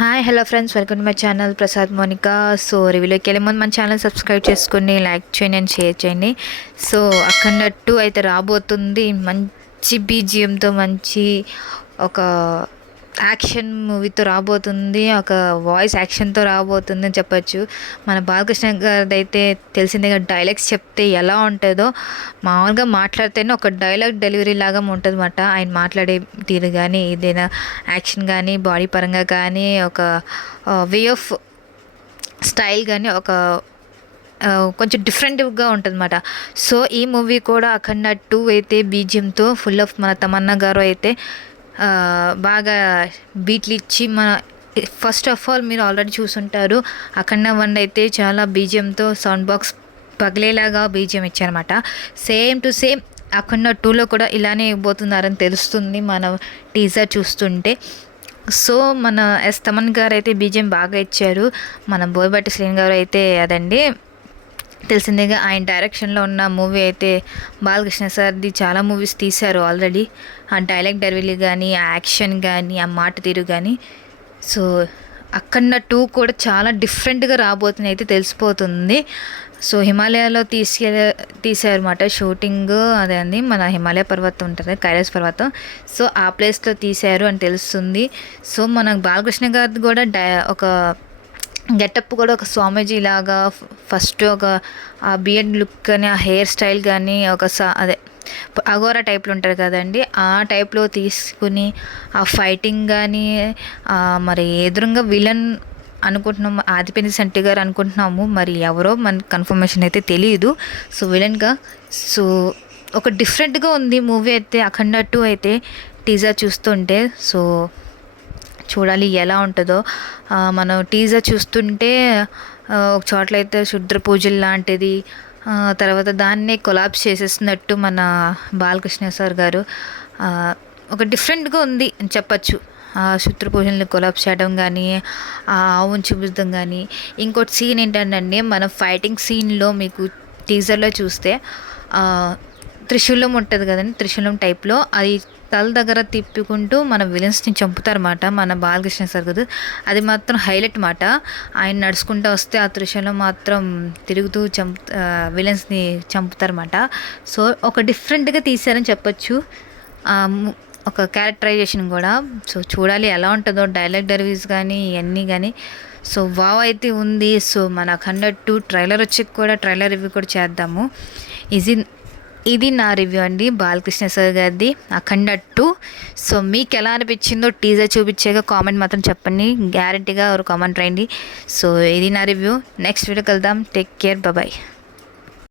Hi hello friends, welcome to my channel Prasad Monika. So రివ్యూలోకి వెళ్ళే ముందు మన ఛానల్ సబ్స్క్రైబ్ చేసుకుని లైక్ చేయండి అండ్ షేర్ చేయండి. సో అఖండ 2 అయితే రాబోతుంది. మంచి బీజిఎంతో, మంచి ఒక యాక్షన్ మూవీతో రాబోతుంది. ఒక వాయిస్ యాక్షన్తో రాబోతుంది అని చెప్పచ్చు. మన బాలకృష్ణ గారిది అయితే తెలిసిందే కదా, డైలాగ్స్ చెప్తే ఎలా ఉంటుందో, మామూలుగా మాట్లాడితేనే ఒక డైలాగ్ డెలివరీ లాగా ఉంటుంది అన్నమాట. ఆయన మాట్లాడే తీరు కానీ, ఏదైనా యాక్షన్ కానీ, బాడీ పరంగా కానీ, ఒక వే ఆఫ్ స్టైల్ కానీ ఒక కొంచెం డిఫరెంట్గా ఉంటుంది అన్నమాట. సో ఈ మూవీ కూడా అఖండ 2 అయితే బీజిఎంతో ఫుల్ ఆఫ్ మన తమన్నా గారు అయితే బాగా బీట్లు ఇచ్చి మన ఫస్ట్ ఆఫ్ ఆల్ మీరు ఆల్రెడీ చూసుంటారు. అఖండ 1 అయితే చాలా బీజిఎంతో సౌండ్ బాక్స్ పగిలేలాగా బీజిఎం ఇచ్చారనమాట. సేమ్ టు సేమ్ అఖండ 2లో కూడా ఇలానే ఇవ్వబోతున్నారని తెలుస్తుంది మన టీజర్ చూస్తుంటే. సో మన తమన్ గారు అయితే బీజిఎం బాగా ఇచ్చారు. మన బోయపాటి శ్రీను గారు అయితే అదండి తెలిసిందేగా, ఆయన డైరెక్షన్లో ఉన్న మూవీ అయితే బాలకృష్ణ సార్ది చాలా మూవీస్ తీశారు ఆల్రెడీ. ఆ డైలాగ్ డెలివరీ కానీ, ఆ యాక్షన్ కానీ, ఆ మాట తీరు కానీ. సో అఖండ 2 కూడా చాలా డిఫరెంట్గా రాబోతుంది అయితే తెలిసిపోతుంది. సో హిమాలయాలో తీసారన్నమాట షూటింగ్. అదే అండి, మన హిమాలయ పర్వతం ఉంటుంది, కైలాస్ పర్వతం. సో ఆ ప్లేస్లో తీశారు అని తెలుస్తుంది. సో మన బాలకృష్ణ గారిది కూడా ఒక గెటప్ కూడా ఒక స్వామీజీ లాగా, ఫస్ట్ ఒక ఆ బియర్డ్ లుక్ కానీ, ఆ హెయిర్ స్టైల్ కానీ, ఒక అదే అగోరా టైప్లో ఉంటారు కదండి, ఆ టైప్లో తీసుకుని ఆ ఫైటింగ్ కానీ, మరి ఎదురుగా విలన్ అనుకుంటున్నాము, ఆదిపిని శెట్టి గారు అనుకుంటున్నాము, మరి ఎవరో మనకి కన్ఫర్మేషన్ అయితే తెలియదు. సో విలన్గా సో ఒక డిఫరెంట్గా ఉంది మూవీ అయితే అఖండ 2 అయితే టీజర్ చూస్తుంటే. సో చూడాలి ఎలా ఉంటుందో. మనం టీజర్ చూస్తుంటే ఒక చోట్ల అయితే క్షుద్ర పూజలు లాంటిది, తర్వాత దాన్నే కొలాప్స్ చేసేసినట్టు మన బాలకృష్ణ సార్ గారు ఒక డిఫరెంట్గా ఉంది అని చెప్పచ్చు. క్షుద్ర పూజల్ని కొలాప్స్ చేయడం కానీ, ఆ ఆవును చూపించడం కానీ. ఇంకోటి సీన్ ఏంటంటే, మన ఫైటింగ్ సీన్లో మీకు టీజర్లో చూస్తే త్రిశూలం ఉంటుంది కదండి, త్రిశూలం టైప్లో అది తల దగ్గర తిప్పుకుంటూ మన విలన్స్ని చంపుతారన్నమాట మన బాలకృష్ణ సార్ కదా. అది మాత్రం హైలైట్ మాట. ఆయన నడుచుకుంటూ వస్తే ఆ త్రిశూలం మాత్రం తిరుగుతూ విలన్స్ని చంపుతారన్నమాట. సో ఒక డిఫరెంట్గా తీశారని చెప్పచ్చు, ఒక క్యారెక్టరైజేషన్ కూడా. సో చూడాలి ఎలా ఉంటుందో, డైలాగ్ డెలివరీస్ కానీ ఇవన్నీ కానీ. సో వావ్ అయితే ఉంది. సో మన అఖండ 2 ట్రైలర్ వచ్చి కూడా ట్రైలర్ రివ్యూ కూడా చేద్దాము. ఇది నా రివ్యూ అండి బాలకృష్ణ సార్ గారిది అఖండ 2. సో మీకు ఎలా అనిపించిందో టీజర్ చూపించాక కామెంట్ మాత్రం చెప్పండి, గ్యారంటీగా ఒక కామెంట్ రాయండి. సో ఇది నా రివ్యూ. నెక్స్ట్ వీడియోకి వెళ్దాం. Take care, bye.